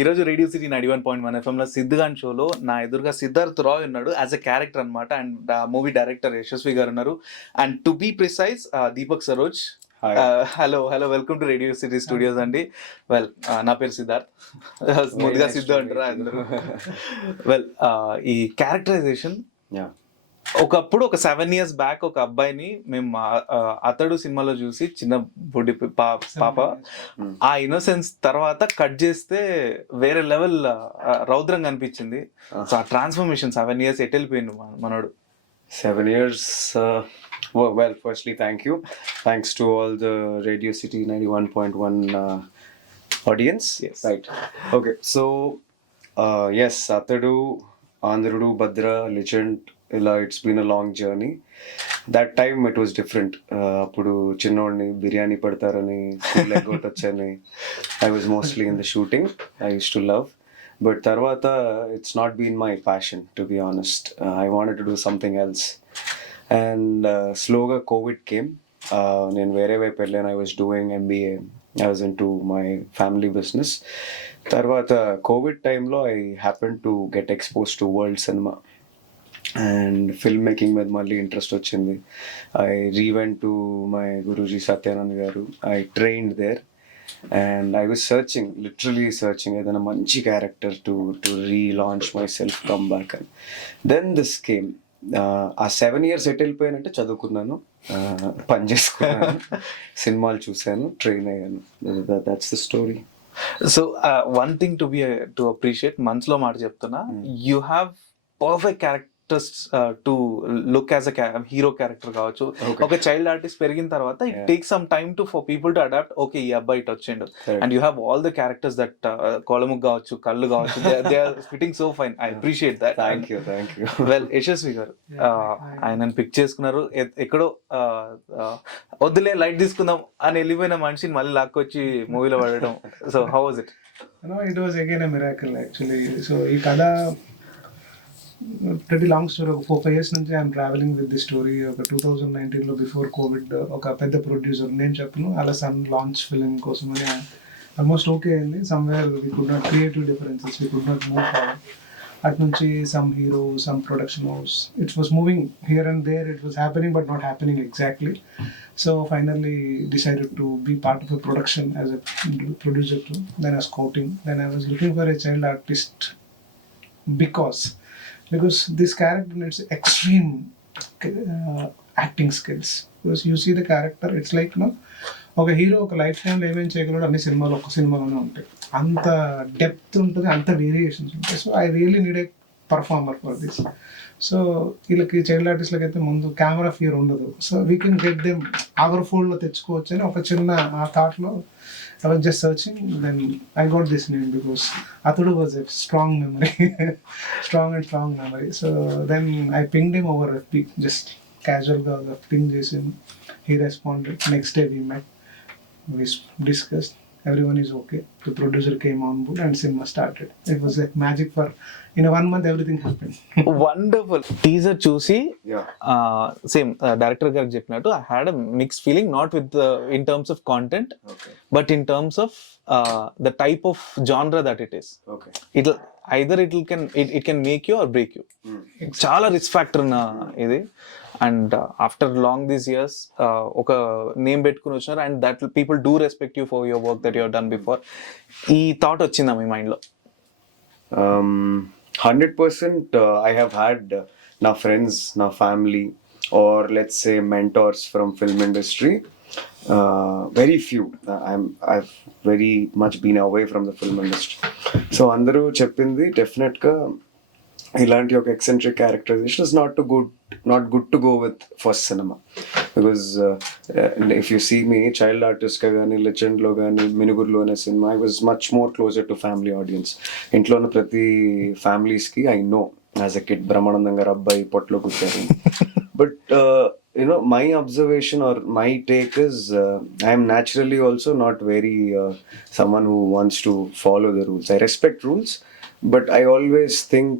ఈరోజు radio city 91.1 ఎఫ్ఎంలో సిద్ధ్ గాన్ షోలో నా ఎదురుగా సిద్ధార్థ్ రాయ్ ఉన్నాడు యాజ్ అ క్యారెక్టర్ అనమాట. అండ్ మూవీ డైరెక్టర్ యశస్వి గారు ఉన్నారు. And to be precise Deepak Saroj. Hello hello, welcome to radio city studios అండి. వెల్, నా పేరు సిద్ధార్థ్, స్మూత్ గా సిద్ధు అంటారా అందరూ. వెల్, ఈ క్యారెక్టరైజేషన్ ఒకప్పుడు ఒక 7 years బ్యాక్ ఒక అబ్బాయిని మేము అతడు సినిమాలో చూసి, చిన్న బుడ్డి పాప, ఆ ఇన్నోసెన్స్ తర్వాత కట్ చేస్తే వేరే లెవెల్ రౌద్రంగా అనిపించింది. సో ఆ ట్రాన్స్ఫర్మేషన్ 7 years ఎటు వెళ్ళిపోయింది మనోడు. 7 years. Well, firstly, thank you. Thanks to all the Radio City 91.1 audience. Yes. Right. Okay. So, yes, Atadu, Andhrudu, Bhadra, Legend. It's been a long journey. That time it was different. అప్పుడు చిన్నోడిని బిర్యానీ పడతారని school ఎగ్గొట్టొచ్చని I was mostly in the shooting. I used to love. But తర్వాత it's not been my passion, to be honest. I wanted to do something else. And slowగా COVID came. నేను వేరే వైపు వెళ్ళాను. I was doing MBA. I was into my family business. తర్వాత COVID టైంలో I happened to get exposed to world cinema. And film making మీద మళ్ళీ interest వచ్చింది. I rewent to my గురూజీ సత్యానంద్ గారు. I trained there and I was searching, literally searching ఏదైనా మంచి character to relaunch myself, come back. And then this came. Uh 7 years at వెళ్ళిపోయానంటే చదువుకున్నాను, పని చేసుకున్నాను, సినిమాలు చూశాను, ట్రైన్ అయ్యాను. That's the story. So one thing to appreciate, మనసులో మాట చెప్తున్నా, you have perfect character to look as a hero character కావచ్చు. ఒక చైల్డ్ ఆర్టిస్ట్ పెరిగిన తర్వాత it take some time to for people to adapt. Okay, ఈ అబ్బాయి ఇట్ వచ్చిండు. And you have all the characters that కోలముగ్ కావచ్చు, కళ్ళు కావచ్చు, they are fitting so fine. I appreciate that. Thank you. Well, Yashasvi గారు ఆయనను పిక్ చేసుకున్నారు. ఎక్కడో వద్దులే లైట్ తీసుకుందాం అని వెళ్ళిపోయిన మనిషిని మళ్ళీ లాక్కొచ్చి మూవీలో పడడం. So how was it? It was again a miracle actually. So ఈ కథ pretty long story. ఒక 4-5 years నుంచి I'm travelling with the story. ఒక 2019లో బిఫోర్ కోవిడ్ ఒక పెద్ద ప్రొడ్యూసర్, నేను చెప్పను, అలా సన్ లాంచ్ ఫిలిం కోసం అని ఆల్మోస్ట్ ఓకే అయింది. Somewhere we could not creative differences, we could not move forward. అటు నుంచి some hero, some production house, it was moving here and there, it was happening but not happening exactly. So finally decided to be part of a production as a producer too. Then I was scouting. Then I was looking for a child artist because this character needs extreme acting skills. Because you see the character, it's like, you know, ఒక hero ఒక life టైంలో ఏమేమి చేయగలడు అన్ని సినిమాలు ఒక్క సినిమాలోనే ఉంటాయి. అంత డెప్త్ ఉంటుంది, అంత వేరియేషన్స్ ఉంటాయి. So I really need a performer for this. So వీళ్ళకి చైల్డ్ ఆర్టిస్ట్లకి అయితే ముందు కెమెరా ఫియర్ ఉండదు. So we can get them our ఫోల్డ్లో తెచ్చుకోవచ్చు అని ఒక చిన్న ఆ థాట్లో I was just searching, then I got this name because Athudu was a strong memory, strong memory. So then I pinged him over FB, just casual ga ping chesin. He responded. Next day we met, we discussed. Everyone is okay. The producer came on board and cinema started. It was like magic. For in a 1 month everything happened. Wonderful. Teaser చూసి same director గారికి చెప్పినట్టు I had a mixed feeling, not with in terms of content, but in terms of the type of genre that it is. It either it can make you or break you. చాలా risk factor ఉన్న ఇది. And after long these years ఒక name పెట్టుకుని వచ్చినారు. And that people do respect you for your work that you have done before. ఈ thought వచ్చిందా మీ మైండ్లో? 100%. I have had now friends, now family, or let's say mentors from film industry. Very few. I've very much been away from the film industry. So అందరూ చెప్పింది డెఫినెట్గా ఇలాంటి ఒక eccentric characterization is not good to go with first సినిమా. Because if you see me child ఆర్టిస్ట్గా కానీ, లెజెండ్లో కానీ, మినుగురులో అనే సినిమా, I was much more closer to family audience. ఇంట్లో ఉన్న ప్రతి ఫ్యామిలీస్కి I know as a kid Brahmanandam గారు అబ్బాయి పొట్టలో కూర్చారు. But my observation or my take is I am naturally also not very someone who wants to follow the rules. I respect rules, but I always think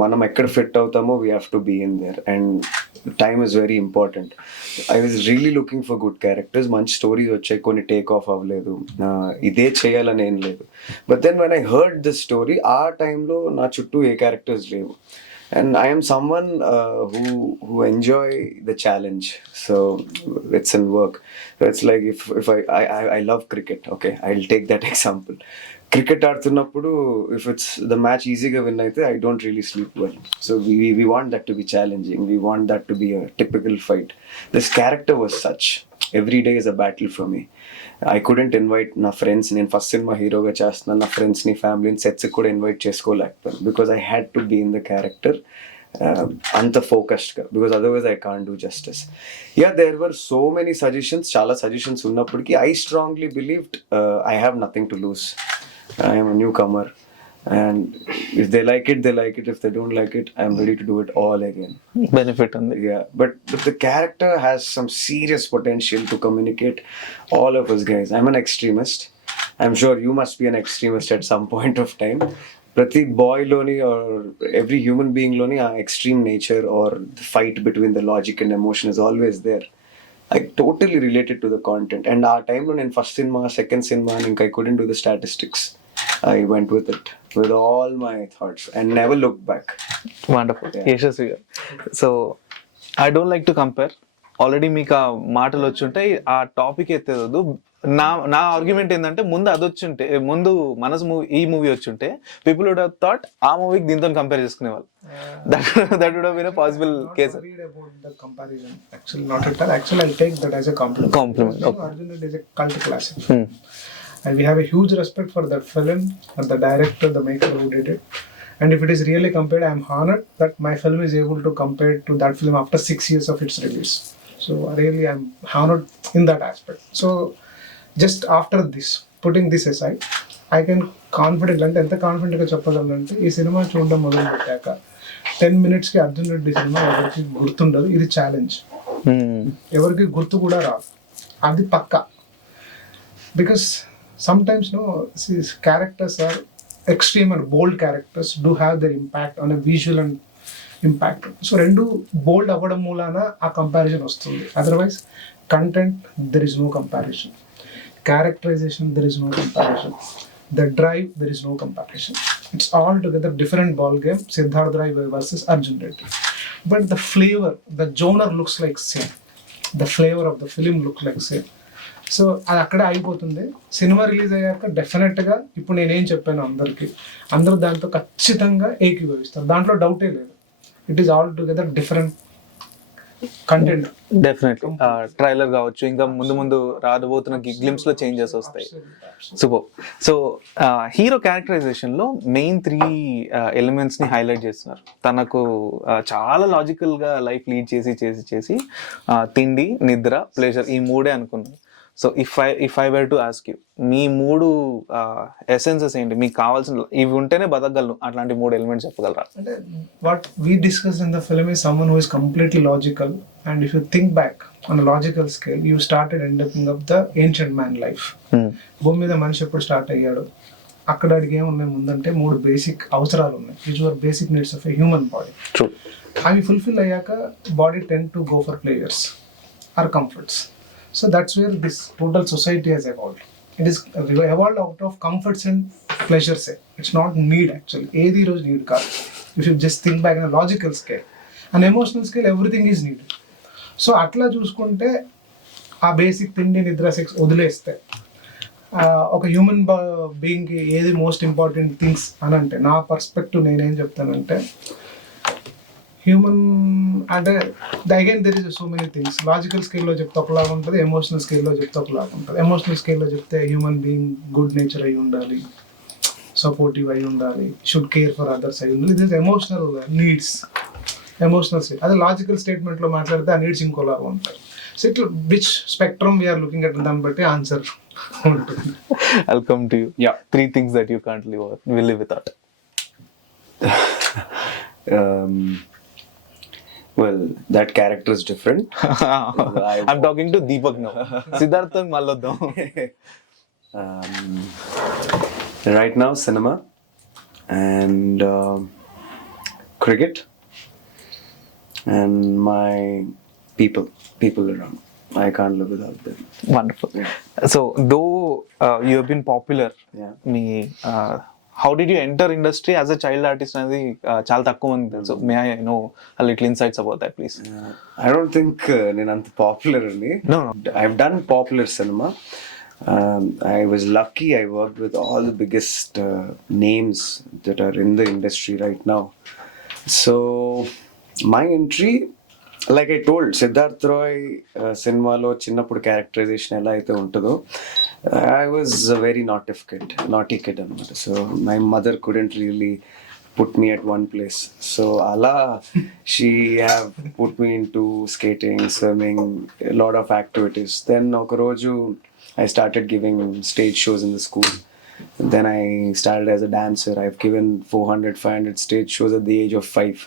మనం ఎక్కడ fit అవుతామో we have to be in there. And time is very important. I was really looking for good characters. మంచి stories వచ్చాయి, కొన్ని take off అవ్వలేదు, ఇదే చేయాలని ఏం లేదు. But then when I heard this story, ఆ టైంలో నా చుట్టూ ఏ క్యారెక్టర్స్ లేవు. And I am someone who enjoy the challenge. So it's in work. So it's like if I love cricket. Okay, I'll take that example. Cricket ఆడుతున్నప్పుడు if it's the match ఈజీగా win అయితే I don't really sleep well. So we want that to be challenging. We want that to be a typical fight. This character was such. Every day is a battle for me. I couldn't invite నా friends, నేను first సినిమా హీరోగా చేస్తున్నాను, నా ఫ్రెండ్స్ని ఫ్యామిలీని సెట్స్కి కూడా ఇన్వైట్ చేసుకోలేకపోయాను because I had to be in the character అంత ఫోకస్డ్గా, because otherwise I can't do justice. Yeah, there were so many suggestions, చాలా సజెషన్స్ ఉన్నప్పటికీ I strongly believed I have nothing to lose. I'm newcomer. And if they like it, they like it. If they don't like it, I'm ready to do it all again. Benefit on the Yeah, but the character has some serious potential to communicate all of us guys. I'm an extremist. I'm sure you must be an extremist at some point of time. Prati boy loni or every human being loni a extreme nature or the fight between the logic and emotion is always there. I totally related to the content. And our time when in first cinema, second cinema, I couldn't do the statistics. I went with it with all my thoughts and never looked back. Wonderful. Yeah. Yashasvi గారు, so I don't like to compare. Already మీకు ఆ మాటలు వచ్చుంటాయి, ఆ topic ఎత్తేదొద్దు. నా argument ఏంటంటే, ముందు అది వచ్చుంటే, ముందు మనసు మూవీ, ఈ మూవీ వచ్చుంటే పీపుల్ వుడ్ హావ్ థాట్ ఆ మూవీకి దీంతో కంపేర్ చేసుకునే వాళ్ళు. That would have been a possible case. About the comparison, actually not at all. Actually, I'll take that as a compliment. Compliment. Okay. Arjun Reddy is a cult classic. And we have a huge respect for that film and the director, the maker who did it. And if it is really compared, I am honored that my film is able to compare to that film after 6 years of its release. So really, I'm honored in that aspect. So just after this, putting this aside, I can confidently, అంటే ఎంత కాన్ఫిడెంట్గా చెప్పగలనంటే, ఈ cinema చూడడం మొదలు పెట్టాక 10 minutesకి Arjun Reddy cinema ఎవరికి గుర్తుండదు. ఇది ఛాలెంజ్, ఎవరికి గుర్తు కూడా రాదు, అది పక్కా. Because sometimes these characters are extreme and bold characters do have their impact on a visual and impact. So rendu bold avadam moolana a comparison vasthundi. Otherwise content, there is no comparison. Characterization, there is no comparison. The drive, there is no comparison. It's all together different ball game. Siddharth drive versus Arjun Reddy. But the flavor, the genre looks like same. The flavor of the film looks like same. So అది అక్కడే అయిపోతుంది. Cinema release అయ్యాక డెఫినెట్గా ఇప్పుడు నేనేం చెప్పాను అందరూ దాంతో ఖచ్చితంగా ఏకీభవిస్తారు, దాంట్లో డౌటే లేదు. It is all together different content. Definitely trailer కావచ్చు, ఇంకా ముందు రాబోతున్న గ్లిమ్స్ లో చేంజెస్ వస్తాయి. సూపర్. సో హీరో క్యారెక్టరైజేషన్ లో మెయిన్ 3 ఎలిమెంట్స్ ని హైలైట్ చేస్తున్నారు. తనకు చాలా లాజికల్ గా లైఫ్ లీడ్ చేసి తిండి, నిద్ర, ప్లెజర్, ఈ 3 అనుకున్నాను. So if I were to ask you, మీ 3 ఎసెన్సెస్ ఏంటి? మీకు కావాల్సిన ఇవి ఉంటేనే బతకగలను, అట్లాంటి 3 ఎలిమెంట్స్ చెప్పగలరా? అంటే what we discuss in the film is someone who is completely logical, and if you think back on logical scale, you started ending of the ancient man life. భూమి మీద మనిషి ఎప్పుడు స్టార్ట్ అయ్యాడు, అక్కడ అడిగి ఏమున్నాయి ముందంటే 3 బేసిక్ అవసరాలు ఉన్నాయి, which are basic needs of a human body. అవి ఫుల్ఫిల్ అయ్యాక body tend to go for pleasures or comforts. So that's where this total society has evolved. It is evolved out of comforts and pleasures. It's not need actually. Edi roj need kaadu. If you just think back in a logical scale, an emotional scale, everything is needed. So atla చూసుకుంటే ఆ basic తిండి, నిద్ర, sex వదిలేస్తే ఒక human బీయింగ్కి ఏది most important things అని అంటే, నా పర్స్పెక్టివ్ నేనేం చెప్తానంటే, హ్యూమన్ అంటే again there is so many things. Logical స్కేల్లో చెప్తే ఒకలాగా ఉంటుంది, ఎమోషనల్ స్కేల్లో చెప్తే ఒకలాగా ఉంటుంది. ఎమోషనల్ స్కేల్లో చెప్తే హ్యూమన్ బీయింగ్ గుడ్ నేచర్ అయి ఉండాలి, సపోర్టివ్ అయి ఉండాలి, షుడ్ కేర్ ఫర్ అదర్స్ అయి ఉండాలి. ఇది ఎమోషనల్ నీడ్స్, ఎమోషనల్ స్టేట్. అదే లాజికల్ స్టేట్మెంట్లో మాట్లాడితే ఆ నీడ్స్ ఇంకోలాగా ఉంటాయి. సో ఇట్లా which spectrum we are looking at, దాన్ని బట్టి ఆన్సర్ ఉంటుంది. I'll come to you. Yeah. 3 things that you can't live without. Well, that character is different. I'm talking to Deepak now. Siddharth mallodam. Right now, cinema and cricket and my people around. I can't live without them. Wonderful. So though you have been popular, Yeah. Me how did you enter industry as a child artist అనేది చాలా తక్కువ మంది తెలుసు. May I know little insights about that please? I don't think నేను అంత popular అండి. No. I've done popular cinema. I was lucky. I worked with all the biggest names that are in the industry right now. So my entry, like I told, Siddharth Roy సినిమాలో చిన్నప్పుడు characterisation ఎలా అయితే ఉంటుందో, I was a very naughty kid అనమాట. So my mother couldn't really put me at one place. So ala, she have put me into skating, swimming, a lot of activities. Then oka roju I started giving stage shows in the school. Then I started as a dancer. I've given 400-500 stage shows at the age of 5.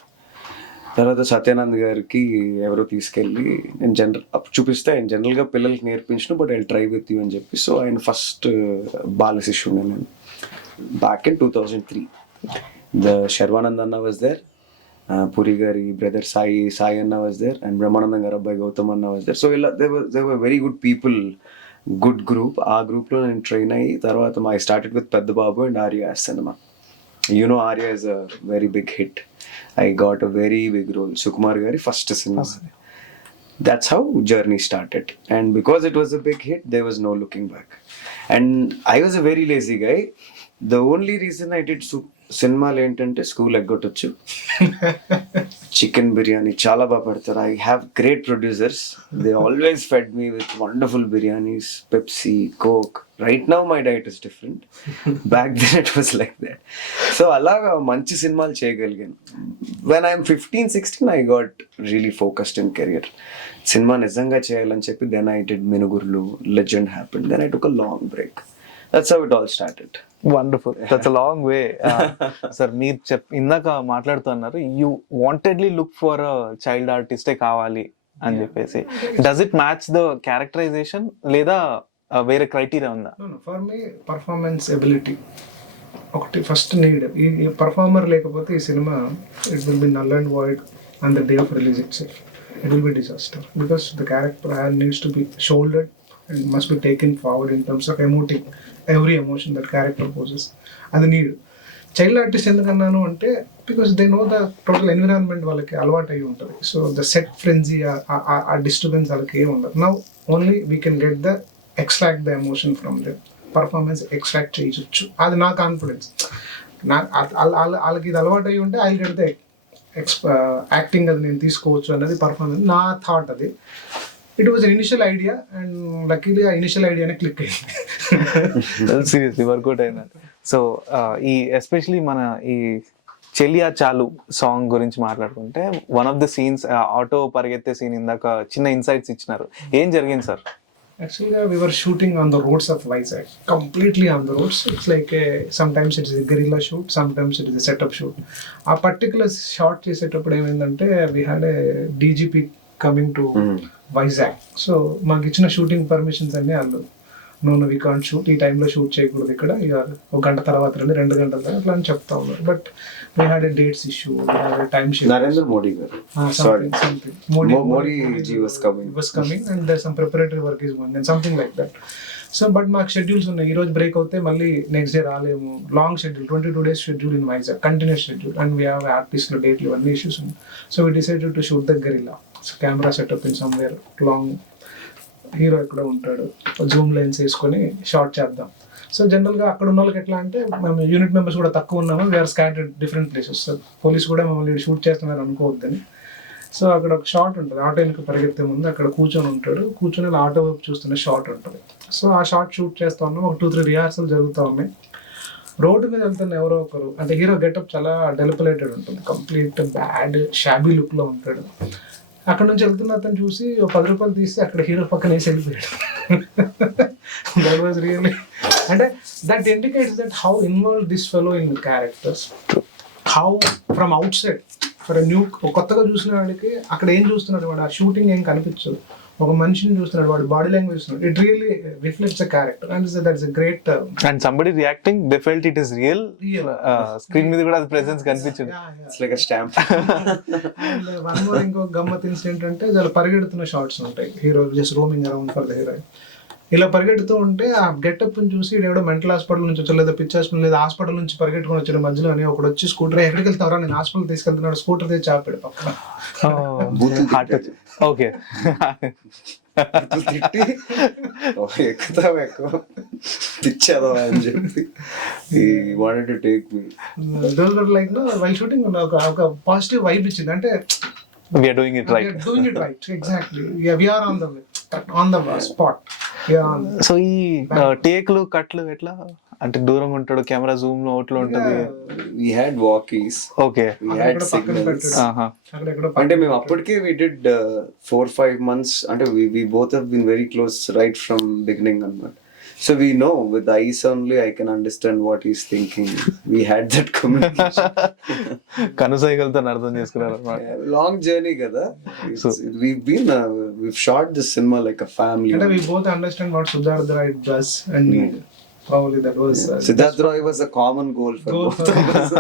తర్వాత సత్యానంద్ గారికి ఎవరో తీసుకెళ్ళి నేను చూపిస్తే ఆయన జనరల్గా పిల్లలకి నేర్పించిన, but I try with you అని చెప్పి. సో ఆయన ఫస్ట్ బాల శిష్యుడు నేను బ్యాక్ ఇన్ 2003. ద శర్వానంద్ అన్న వాజ్ దేర్, పురి గారి బ్రదర్ సాయి అన్న వాజ్ దేర్, అండ్ బ్రహ్మానందం గారు అబ్బాయి గౌతమ్ అన్న వాజ్ దేర్. సో ఇలా they were very good people, good group. ఆ గ్రూప్లో నేను ట్రైన్ అయ్యి తర్వాత I started with Pedda Babu and Arya సినిమా. You know, Arya is a very big hit. I got a very big role. Sukumar Gari first cinema. That's how journey started. And because it was a big hit, there was no looking back. And I was a very lazy guy. The only reason I did cinema ఏంటంటే school ఎగ్గొట్టొచ్చు, chicken biryani చాలా బాగా పెడతారు. I have great producers, they always fed me with wonderful biryanis, Pepsi, Coke. Right now my diet is different, back then it was like that. So అలాగా మంచి సినిమాలు చేయగలిగాను. When I'm 15-16 I got really focused in career. Cinema నిజంగా చేయాలని చెప్పి then I did Minugurlu, Legend happened, then I took a long break. That's how it all started. Wonderful, that's a long way. Sir మీరు ఇందాక మాట్లాడుతున్నారు you wantedly look for child ఆర్టిస్టే కావాలి అని చెప్పేసి. Does it match the characterization లేదా వేరే criteria ఉందా? ఫర్ మీ పర్ఫార్మెన్స్ ఎబిలిటీ ఒకటి ఫస్ట్ నీడ్. ఈ పర్ఫార్మర్ లేకపోతే ఈ సినిమా it will be null and void on the day of release itself. It will be disaster because the character needs to be shouldered and must be taken forward in terms of emoting every emotion that character poses. అది need. Child artist ఎందుకన్నాను అంటే because they know the total environment వాళ్ళకి అలవాటు అయ్యి ఉంటుంది. So the set frenzy, ఆ disturbance వాళ్ళకి ఏమి ఉండదు. Now only we can get the extract the emotion from the performance, extract చేయొచ్చు. అది నా కాన్ఫిడెన్స్. వాళ్ళకి ఇది అలవాటు అయ్యి ఉంటే ఐ గెట్ ద యాక్టింగ్ అది నేను తీసుకోవచ్చు అనేది పర్ఫార్మెన్స్. నా థాట్ అది. It was initial idea and luckily ఆ ఇనిషియల్ ఐడియానే క్లిక్ అయింది. సీరియస్లీ వర్కౌట్ అయినా. సో ఈ ఎస్పెషలీ మన ఈ చెలియా చాలు సాంగ్ గురించి మాట్లాడుకుంటే one of the scenes, auto పరిగెత్తే సీన్ ఇందాక చిన్న ఇన్సైట్స్ ఇచ్చినారు. ఏం జరిగింది sir? Actually, we were shooting on the roads of Vizag, completely on the roads. It's like sometimes it is a guerrilla shoot, sometimes it is a setup shoot. A particular shot చేసేటప్పుడు ఏమైందంటే we had a DGP coming to Vizag. So మాకు ఇచ్చిన shooting permissions అన్నీ వాళ్ళు no we can't shoot, ఈ టైంలో shoot చేయకూడదు ఇక్కడ, ఒక గంట తర్వాత రండి, 2 గంటల తర్వాత అట్లా అని చెప్తా ఉన్నారు. But we had a dates issue, time schedule. Narendra Modi గారు Modi was coming and there's some preparatory work is going and something like that. So but మాకు షెడ్యూల్స్ ఉన్నాయి. ఈ రోజు బ్రేక్ అవుతే మళ్ళీ నెక్స్ట్ డే రాలేము. Long schedule, 22 days schedule in Vizag, continuous schedule, and we have ఆర్టిస్ట్లో డేట్లు ఇవన్నీ ఇష్యూస్ ఉన్నాయి. So we decided to shoot the guerrilla. So camera setup in somewhere long, hero ఎక్కడ ఉంటాడు, జూమ్ లెన్స్ వేసుకొని షార్ట్ చేద్దాం. సో జనరల్గా అక్కడ ఉన్న వాళ్ళకి ఎట్లా అంటే మేము యూనిట్ మెంబర్స్ కూడా తక్కువ ఉన్నాము, we are scattered different places. So police కూడా మమ్మల్ని షూట్ చేస్తున్నారు అనుకోవద్దని. సో అక్కడ ఒక షాట్ ఉంటుంది, ఆటో వెనక పరిగెత్తే ముందు అక్కడ కూర్చొని ఉంటాడు, కూర్చొని ఆటో వైపు చూస్తున్న షాట్ ఉంటుంది. సో ఆ షాట్ షూట్ చేస్తా ఉన్నాం. ఒక 2-3 రిహార్సల్ జరుగుతూ ఉన్నాయి. రోడ్డు మీద వెళ్తున్న ఎవరో ఒకరు, అంటే హీరో గెటప్ చాలా డెలిపలేటెడ్ ఉంటుంది, కంప్లీట్ బ్యాడ్ షాబీ లుక్లో ఉంటాడు. అక్కడ నుంచి వెళ్తున్న అతను చూసి ఒక 10 రూపాయలు తీసి అక్కడ హీరో పక్కన వేసి వెళ్ళిపోయాడు. దట్ వాజ్ రియల్లీ, అంటే that indicates that how involve this fellow in characters, how from out side for new, కొత్తగా చూసిన వాడికి అక్కడ ఏం చూస్తున్నాడు వాడు, ఆ షూటింగ్ ఏం కనిపించదు. ఒక మనిషిని చూస్తున్నాడు, వాడి బాడీ లాంగ్వేజ్ చూస్తున్నాడు. It really reflects a character and that's a great. And somebody reacting they felt it is real. Screen మీద కూడా అది ప్రెసెన్స్ కనిపించింది. It's like a stamp. And one more ఇంకో గమ్మత్ ఇన్సిడెంట్ అంటే చాలా పరిగెడుతున్న షార్ట్స్ ఉంటాయి, hero just roaming around for the hero. ఇలా పరిగెడుతూ ఉంటే ఆ గెటప్ చూసి ఎవడో మెంటల్ హాస్పిటల్ నుంచి వచ్చాడు, లేదా పిచ్చి హాస్పిటల్, లేదా హాస్పిటల్ నుంచి పరిగెట్టుకుని వచ్చాడు మధ్యలో అని ఒకడు వచ్చి స్కూటర్ ఎక్కడికి వెళ్తావరా, నేను హాస్పిటల్ తీసుకెళ్తున్నాడు, స్కూటర్ తెచ్చి ఆపాడు పక్కన. ఓకే, తిట్టి ఎక్కుతావు ఎక్కువ పిచ్చేదా అని చెప్పి he wanted to take me. Those were like, no, while shooting ఒక పాజిటివ్ వైబ్ ఇచ్చింది. అంటే we are doing it right. We are doing it right, exactly. Yeah, we are on the way, on the spot. So ఈ టేక్లు కట్లు ఎట్లా అంటే దూరంగా ఉంటాడు, camera Zoom లో అవుట్లో ఉంటది. We had walkies. Okay, We had signals. అంటే మేము అప్పటికే we did 4-5 months. అంటే we both have been very close right from beginning అన్నమాట. So we know with eyes only I can understand what he's thinking. We had that communication. కనుసైగలతో అర్థం చేసుకున్నారు అన్నమాట. Long journey kada. We've shot this cinema like a family. And we both understand what Siddharth Roy does, and probably that was Siddharth Roy was a common goal for both of us.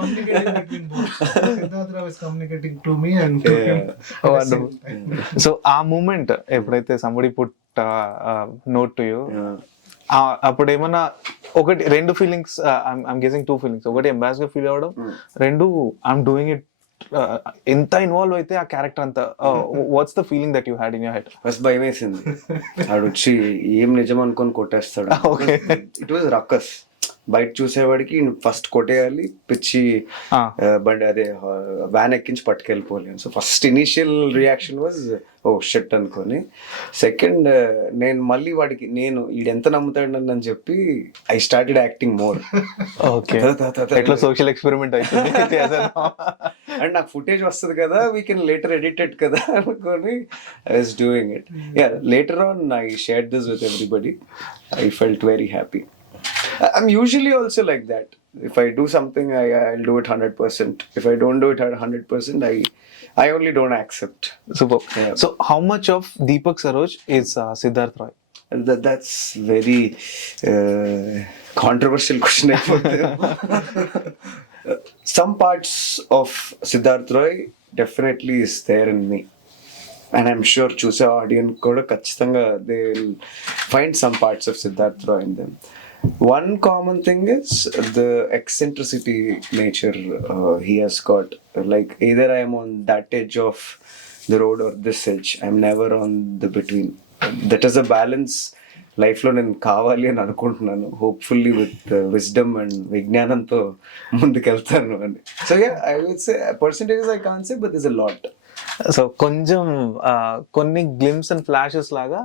Communicating between both. Siddharth Roy was communicating to me and to him. So ఆ moment ఎప్పుడైతే somebody put note to you, అప్పుడు ఏమన్నా ఒకటి రెండు feelings, I'm guessing 2 feelings. ఒకటి embarrass గా feel అవ్వడం, రెండు ఐఎమ్ డూయింగ్ ఇట్. ఎంత ఇన్వాల్వ్ అయితే ఆ క్యారెక్టర్ అంతా, what's the feeling that you had in your head? First భయం వేసింది, ఆడొచ్చి ఏం నిజం అనుకొని కొట్టేస్తాడు. It was ruckus. బయట చూసేవాడికి ఫస్ట్ కొట్టేయాలి, పిచ్చి బండి అదే వ్యాన్ ఎక్కించి పట్టుకెళ్ళిపోలేను. So first initial reaction was oh shut అనుకొని. సెకండ్, నేను మళ్ళీ వాడికి నేను ఈడెంత నమ్ముతాడు అని చెప్పి I started acting more. Okay, ఎట్లా సోషల్ ఎక్స్పెరిమెంట్ అవుతుంది. అండ్ నాకు ఫుటేజ్ వస్తుంది కదా, వీ కెన్ లేటర్ ఎడిటెడ్ కదా అనుకొని I was doing it. Yeah, later on I shared this with everybody. I felt very happy. I'm usually also like that. If I do something, I'll do it 100%. If I don't do it at 100%, I only don't accept. Super. Yeah. So how much of Deepak Saroj is Siddharth Roy? That's very controversial question. Some parts of Siddharth Roy definitely is there in me. And I'm sure చూసే audience కూడా ఖచ్చితంగా they'll find some parts of Siddharth Roy in them. One common thing is the eccentricity nature he has got. Like either I am on that edge of the road or this edge. I'm never on the between. That is a balance life లో నేను కావాలి అని అనుకుంటున్నాను. Hopefully with wisdom and విజ్ఞానంతో ముందుకెళ్తాను అని. So yeah, I would say percentages I can't say, but this a lot. So కొంచెం కొన్ని గ్లిమ్స్ అండ్ ఫ్లాషెస్ లాగా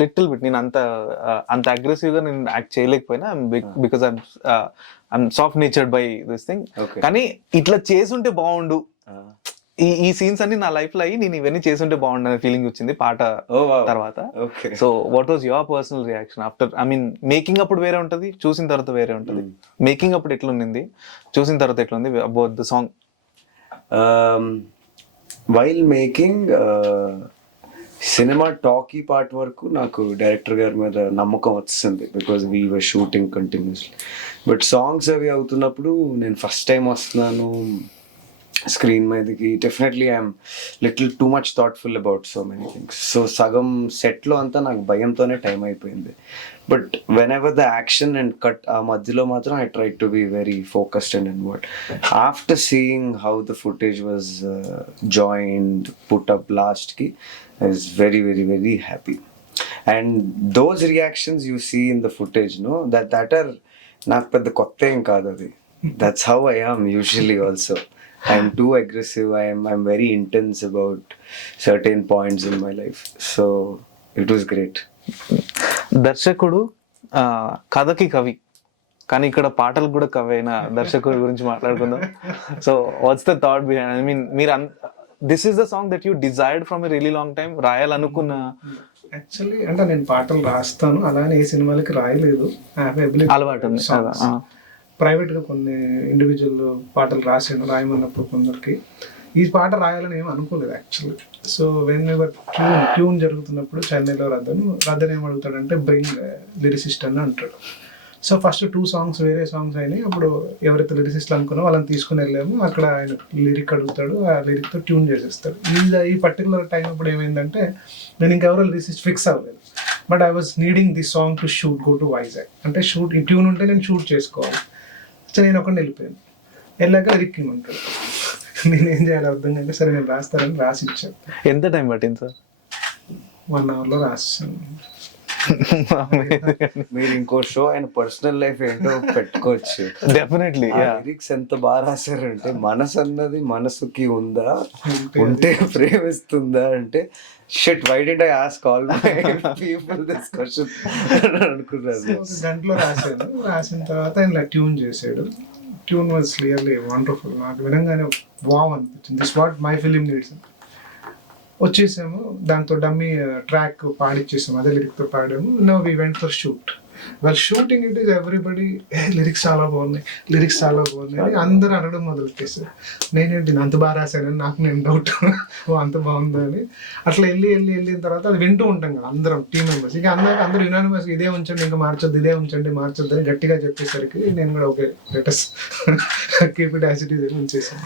లిటిల్ బిట్ నేను అంత అగ్రెసివ్ గా నేను యాక్ట్ చేయలేకపోయినా, because I'm soft natured by this thing. కానీ ఇట్లా చేసుంటే బాగుండు, ఈ సీన్స్ అన్ని నా లైఫ్ లో అయ్యి నేను ఇవన్నీ చేసుంటే బాగుండు అనే ఫీలింగ్ వచ్చింది పాట తర్వాత. So what was your personal reaction after? I mean making అప్పుడు వేరే ఉంటది, చూసిన తర్వాత వేరే ఉంటది. మేకింగ్ అప్పుడు ఎట్లా ఉంది, చూసిన తర్వాత ఎట్లా ఉంది about the song? While making cinema talkie part వరకు నాకు డైరెక్టర్ గారి మీద నమ్మకం వచ్చింది, because we were shooting continuously. But songs అవి అవుతున్నప్పుడు నేను ఫస్ట్ టైం వస్తున్నాను స్క్రీన్ మీదకి, definitely I'm little too much thoughtful about so many things. So సగం సెట్లో అంతా నాకు భయంతోనే టైం అయిపోయింది. But whenever the action and cut ఆ మధ్యలో మాత్రం I try to be very focused and inward. After seeing how the footage was joined put up లాస్ట్కి, I was very very very happy. And those reactions you see in the footage know that are నాకు పెద్ద కొత్త ఏం కాదు అది. That's how I am usually also. I'm too aggressive. I'm very intense about certain points in my life. So it was great. దర్శకుడు కథకి కవి, కానీ ఇక్కడ పాటలకు కూడా కవి అయిన దర్శకుడి గురించి మాట్లాడుకుందాం. So what's the thought behind? I mean మీరు this is the song that you desired from a really long time, రాయాలనుకున్న? యాక్చువల్లీ అంటే నేను పాటలు రాస్తాను, అలానే ఏ సినిమాలకి రాయలేదు. అలవాటు ఉంది. ప్రైవేట్గా కొన్ని ఇండివిజువల్ పాటలు రాయమన్నప్పుడు కొందరికి. ఈ పాట రాయాలని ఏమి అనుకోలేదు actually. So when ever tune జరుగుతున్నప్పుడు చెన్నైలో రథన్ ఏం అడుగుతాడంటే బ్రింగ్ లిరిసిస్ట్ అని అంటాడు. సో ఫస్ట్ 2 songs వేరే సాంగ్స్ అయినాయి. అప్పుడు ఎవరైతే లిరిసిస్ట్లు అనుకున్నా వాళ్ళని తీసుకుని వెళ్ళాము. అక్కడ ఆయన లిరిక్ అడుగుతాడు, ఆ లిరిక్తో ట్యూన్ చేసేస్తాడు. ఈ పర్టికులర్ టైం అప్పుడు ఏమైందంటే నేను ఇంకెవరో లిరిసిస్ట్ ఫిక్స్ అవ్వలేదు, but I was needing this song to shoot, go to Vizag. అంటే షూట్ ఈ ట్యూన్ ఉంటే నేను షూట్ చేసుకోవాలి. సో నేను ఒకటి వెళ్ళిపోయాను. వెళ్ళాక లిరిక్ ఉంటాడు, నేను ఏం చేయాలి అర్థం కంటే సరే నేను రాస్తానని రాసి ఇచ్చాను. ఎంత టైం పట్టింది సార్? 1 hourలో రాసాను. మీరు ఇంకో షో ఆయన పర్సనల్ లైఫ్ ఏంటో పెట్టుకోవచ్చు. డెఫినెట్లీ లిరిక్స్ ఎంత బాగా రాశారంటే, మనసు అన్నది మనసుకి ఉందా, ఉంటే ప్రేమిస్తుందా అంటే shit why did I ask all my people this question అనుకున్నాను. ఒక గంటలో రాశాను. రాసిన తర్వాత ఆయన ట్యూన్ చేశాడు. Tune was clearly wonderful. నాకు వినంగానే వావ్ అనిపించింది, this what my film needs. వచ్చేసాము, దాంతో డమ్మీ ట్రాక్ పాడిచ్చేసాము, అదే లిరిక్తో పాడాము. No we went for shoot. వాళ్ళు shooting it is everybody lyrics చాలా బాగున్నాయి అని అందరూ అనడం మొదలుపెట్టేసారు. నేనేంటి అంత బాగా రాశానని నాకు నేను డౌట్, ఓ అంత బాగుందా అని. అట్లా వెళ్ళిన తర్వాత అది వింటూ ఉంటాం కదా అందరం టీమ్ మెంబర్స్. ఇక అందరూ యునానిమస్ ఇదే ఉంచండి, ఇంకా మార్చొద్దు, ఇదే ఉంచండి, మార్చొద్దు అని గట్టిగా చెప్పేసరికి నేను కూడా okay let us keep it as it is అని ఉంచేసాను.